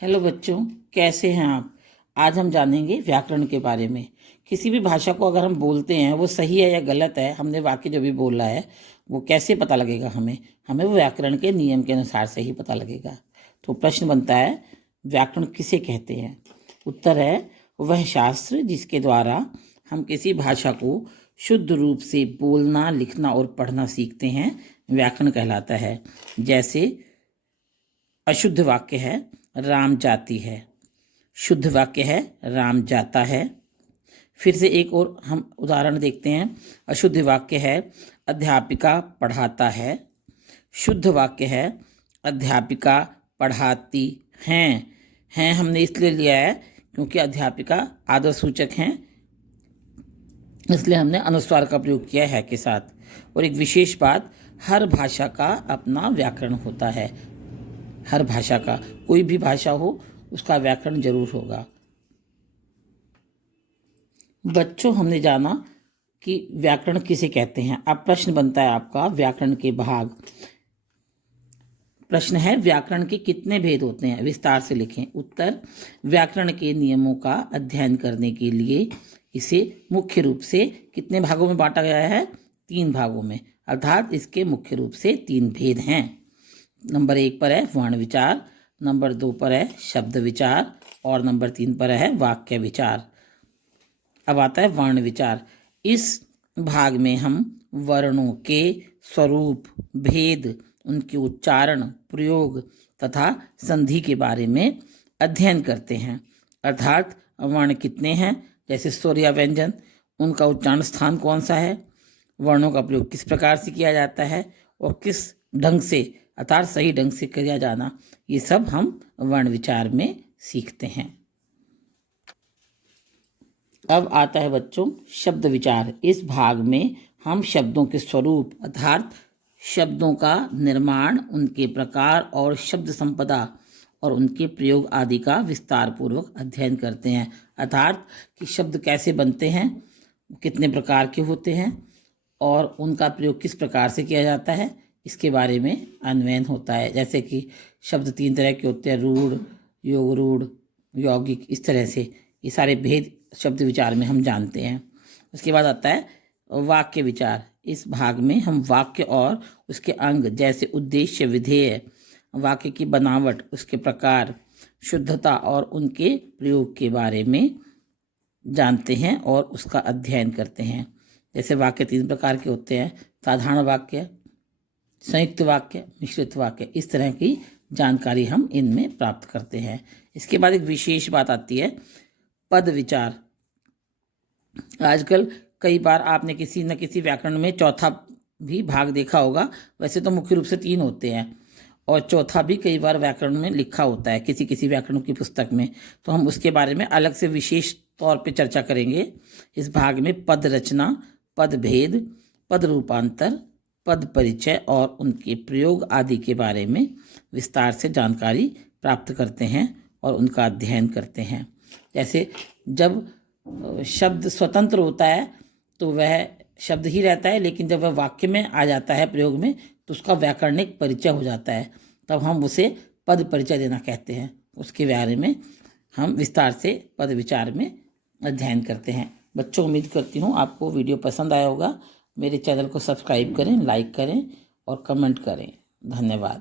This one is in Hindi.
हेलो बच्चों, कैसे हैं आप। आज हम जानेंगे व्याकरण के बारे में। किसी भी भाषा को अगर हम बोलते हैं वो सही है या गलत है, हमने वाक्य जो भी बोला है वो कैसे पता लगेगा हमें हमें वो व्याकरण के नियम के अनुसार से ही पता लगेगा। तो प्रश्न बनता है, व्याकरण किसे कहते हैं। उत्तर है, वह शास्त्र जिसके द्वारा हम किसी भाषा को शुद्ध रूप से बोलना, लिखना और पढ़ना सीखते हैं, व्याकरण कहलाता है। जैसे अशुद्ध वाक्य है राम जाती है, शुद्ध वाक्य है राम जाता है। फिर से एक और हम उदाहरण देखते हैं। अशुद्ध वाक्य है अध्यापिका पढ़ाता है, शुद्ध वाक्य है अध्यापिका पढ़ाती हैं हमने इसलिए लिया है क्योंकि अध्यापिका आदर सूचक हैं, इसलिए हमने अनुस्वार का प्रयोग किया है के साथ। और एक विशेष बात, हर भाषा का अपना व्याकरण होता है। हर भाषा का, कोई भी भाषा हो उसका व्याकरण जरूर होगा। बच्चों, हमने जाना कि व्याकरण किसे कहते हैं। अब प्रश्न बनता है आपका, व्याकरण के भाग। प्रश्न है, व्याकरण के कितने भेद होते हैं, विस्तार से लिखें। उत्तर, व्याकरण के नियमों का अध्ययन करने के लिए इसे मुख्य रूप से कितने भागों में बांटा गया है, 3 भागों में। अर्थात इसके मुख्य रूप से 3 भेद हैं। नंबर 1 पर है वर्ण विचार, नंबर 2 पर है शब्द विचार और नंबर 3 पर है वाक्य विचार। अब आता है वर्ण विचार। इस भाग में हम वर्णों के स्वरूप, भेद, उनके उच्चारण, प्रयोग तथा संधि के बारे में अध्ययन करते हैं। अर्थात वर्ण कितने हैं, जैसे स्वर या व्यंजन, उनका उच्चारण स्थान कौन सा है, वर्णों का प्रयोग किस प्रकार से किया जाता है और किस ढंग से, अर्थात सही ढंग से किया जाना, ये सब हम वर्ण विचार में सीखते हैं। अब आता है बच्चों शब्द विचार। इस भाग में हम शब्दों के स्वरूप, अर्थात शब्दों का निर्माण, उनके प्रकार और शब्द संपदा और उनके प्रयोग आदि का विस्तार पूर्वक अध्ययन करते हैं। अर्थात कि शब्द कैसे बनते हैं, कितने प्रकार के होते हैं और उनका प्रयोग किस प्रकार से किया जाता है, इसके बारे में अन्वयन होता है। जैसे कि शब्द 3 तरह के होते हैं, रूढ़, योग रूढ़, यौगिक, इस तरह से ये सारे भेद शब्द विचार में हम जानते हैं। उसके बाद आता है वाक्य विचार। इस भाग में हम वाक्य और उसके अंग, जैसे उद्देश्य, विधेय, वाक्य की बनावट, उसके प्रकार, शुद्धता और उनके प्रयोग के बारे में जानते हैं और उसका अध्ययन करते हैं। जैसे वाक्य 3 प्रकार के होते हैं, साधारण वाक्य, संयुक्त वाक्य, मिश्रित वाक्य, इस तरह की जानकारी हम इनमें प्राप्त करते हैं। इसके बाद एक विशेष बात आती है पद विचार। आजकल कई बार आपने किसी न किसी व्याकरण में चौथा भी भाग देखा होगा। वैसे तो मुख्य रूप से 3 होते हैं और चौथा भी कई बार व्याकरण में लिखा होता है किसी किसी व्याकरण की पुस्तक में, तो हम उसके बारे में अलग से विशेष तौर पे चर्चा करेंगे। इस भाग में पद रचना, पद भेद, पद रूपांतर, पद परिचय और उनके प्रयोग आदि के बारे में विस्तार से जानकारी प्राप्त करते हैं और उनका अध्ययन करते हैं। जैसे जब शब्द स्वतंत्र होता है तो वह शब्द ही रहता है, लेकिन जब वह वाक्य में आ जाता है प्रयोग में तो उसका व्याकरणिक परिचय हो जाता है, तब हम उसे पद परिचय देना कहते हैं। उसके बारे में हम विस्तार से पद विचार में अध्ययन करते हैं। बच्चों, उम्मीद करती हूँ आपको वीडियो पसंद आया होगा। मेरे चैनल को सब्सक्राइब करें, लाइक करें और कमेंट करें। धन्यवाद।